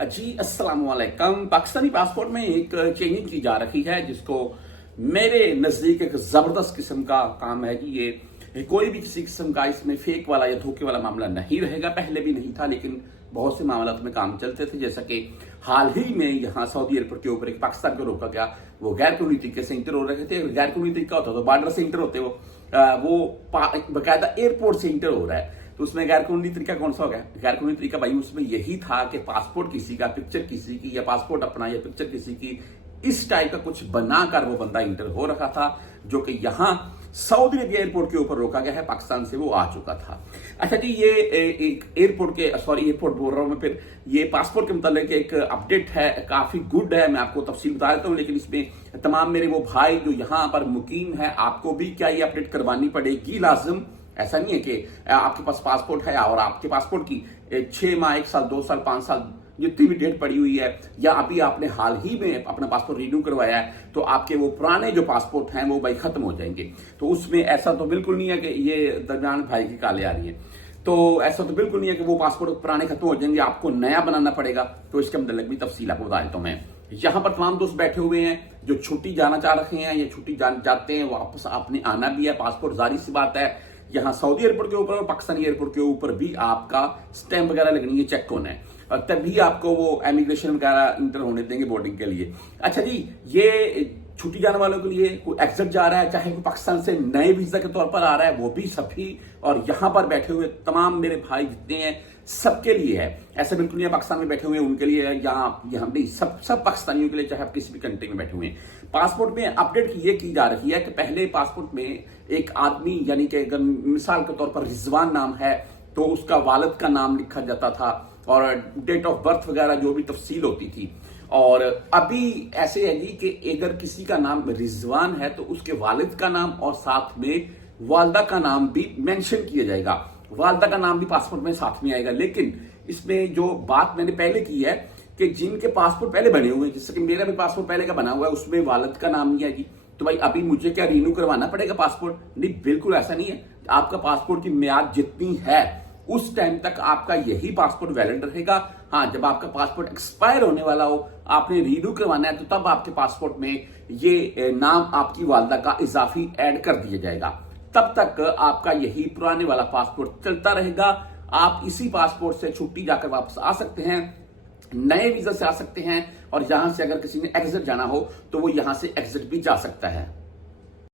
जी अस्सलाम वालेकुम। पाकिस्तानी पासपोर्ट में एक चेंजिंग की जा रही है जिसको मेरे नजदीक एक जबरदस्त किस्म का काम है कि ये कोई भी किसी किस्म का इसमें फेक वाला या धोखे वाला मामला नहीं रहेगा। पहले भी नहीं था, लेकिन बहुत से मामला में काम चलते थे। जैसा कि हाल ही में यहाँ सऊदी एयरपोर्ट के ऊपर एक पाकिस्तान को रोका गया, वो गैर कानूनी तरीके से इंटर हो रहे थे। गैर कानूनी तरीका होता तो बॉर्डर से इंटर होते, वो बाकायदा एयरपोर्ट से इंटर हो रहा है। तो उसमें गैर कानूनी तरीका कौन सा हो गया? गैर कानूनी तरीका भाई उसमें यही था कि पासपोर्ट किसी का, पिक्चर किसी की, या पासपोर्ट अपना या पिक्चर किसी की, इस टाइप का कुछ बनाकर वो बंदा इंटर हो रखा था, जो कि यहाँ सऊदी अरबिया एयरपोर्ट के ऊपर रोका गया है। पाकिस्तान से वो आ चुका था। अच्छा जी, ये एक एयरपोर्ट बोल रहा हूं मैं, फिर ये पासपोर्ट के मुताबिक एक अपडेट है, काफी गुड है। मैं आपको तफसील बता देता हूं, लेकिन इसमें तमाम मेरे वो भाई जो यहाँ पर मुकीम है, आपको भी क्या ये अपडेट करवानी पड़ेगी लाजिम। ऐसा नहीं है कि आपके पास पासपोर्ट है और आपके पासपोर्ट की 6 माह, 1 साल, 2 साल, 5 साल जितनी भी डेट पड़ी हुई है, या अभी आपने हाल ही में अपना पासपोर्ट रिन्यू करवाया है, तो आपके वो पुराने जो पासपोर्ट हैं वो भाई खत्म हो जाएंगे। तो उसमें ऐसा तो बिल्कुल नहीं है कि ये दरमियान भाई की काले आ रही है। तो ऐसा तो बिल्कुल नहीं है कि वो पासपोर्ट पुराने खत्म हो जाएंगे, आपको नया बनाना पड़ेगा। तो इसके मतलब भी तफसील आपको बता देता हूं मैं। यहाँ पर तमाम दोस्त बैठे हुए हैं जो छुट्टी जाना चाह रहे हैं या छुट्टी जाते हैं, वापस आपने आना भी है। पासपोर्ट जारी सी बात है, यहाँ सऊदी एयरपोर्ट के ऊपर और पाकिस्तानी एयरपोर्ट के ऊपर भी आपका स्टैंप वगैरह लगनी है, चेक होना है, और तभी आपको वो इमिग्रेशन वगैरह इंटर होने देंगे बोर्डिंग के लिए। अच्छा जी, ये छुट्टी जाने वालों के लिए कोई एग्जिट जा रहा है, चाहे कोई पाकिस्तान से नए वीजा के तौर पर आ रहा है, वो भी सभी, और यहाँ पर बैठे हुए तमाम मेरे भाई जितने हैं सबके लिए है। ऐसा बिल्कुल नहीं है पाकिस्तान में बैठे हुए हैं उनके लिए, यहाँ नहीं, सब पाकिस्तानियों के लिए, चाहे आप किसी भी कंट्री में बैठे हुए हैं। पासपोर्ट में अपडेट ये की जा रही है कि पहले पासपोर्ट में एक आदमी, यानी कि अगर मिसाल के तौर पर रिजवान नाम है तो उसका वालिद का नाम लिखा जाता था और डेट ऑफ बर्थ वगैरह जो भी तफसील होती थी। और अभी ऐसे है जी कि अगर किसी का नाम रिजवान है तो उसके वालिद का नाम और साथ में वालदा का नाम भी मेंशन किया जाएगा। वालदा का नाम भी पासपोर्ट में साथ में आएगा। लेकिन इसमें जो बात मैंने पहले की है कि जिनके पासपोर्ट पहले बने हुए हैं, जैसे कि मेरा भी पासपोर्ट पहले का बना हुआ है, उसमें वालिद का नाम नहीं है जी, तो भाई अभी मुझे क्या रिन्यू करवाना पड़ेगा पासपोर्ट? नहीं, बिल्कुल ऐसा नहीं है। आपका पासपोर्ट की मियाद जितनी है उस टाइम तक आपका यही पासपोर्ट वैलिड रहेगा। हाँ, जब आपका पासपोर्ट एक्सपायर होने वाला हो, आपने रिन्यू करवाना है, तो तब आपके पासपोर्ट में ये नाम आपकी वालदा का इजाफी ऐड कर दिया जाएगा। तब तक आपका यही पुराने वाला पासपोर्ट चलता रहेगा। आप इसी पासपोर्ट से छुट्टी जाकर वापस आ सकते हैं, नए वीजा से आ सकते हैं, और यहां से अगर किसी ने एग्जिट जाना हो तो वो यहां से एग्जिट भी जा सकता है।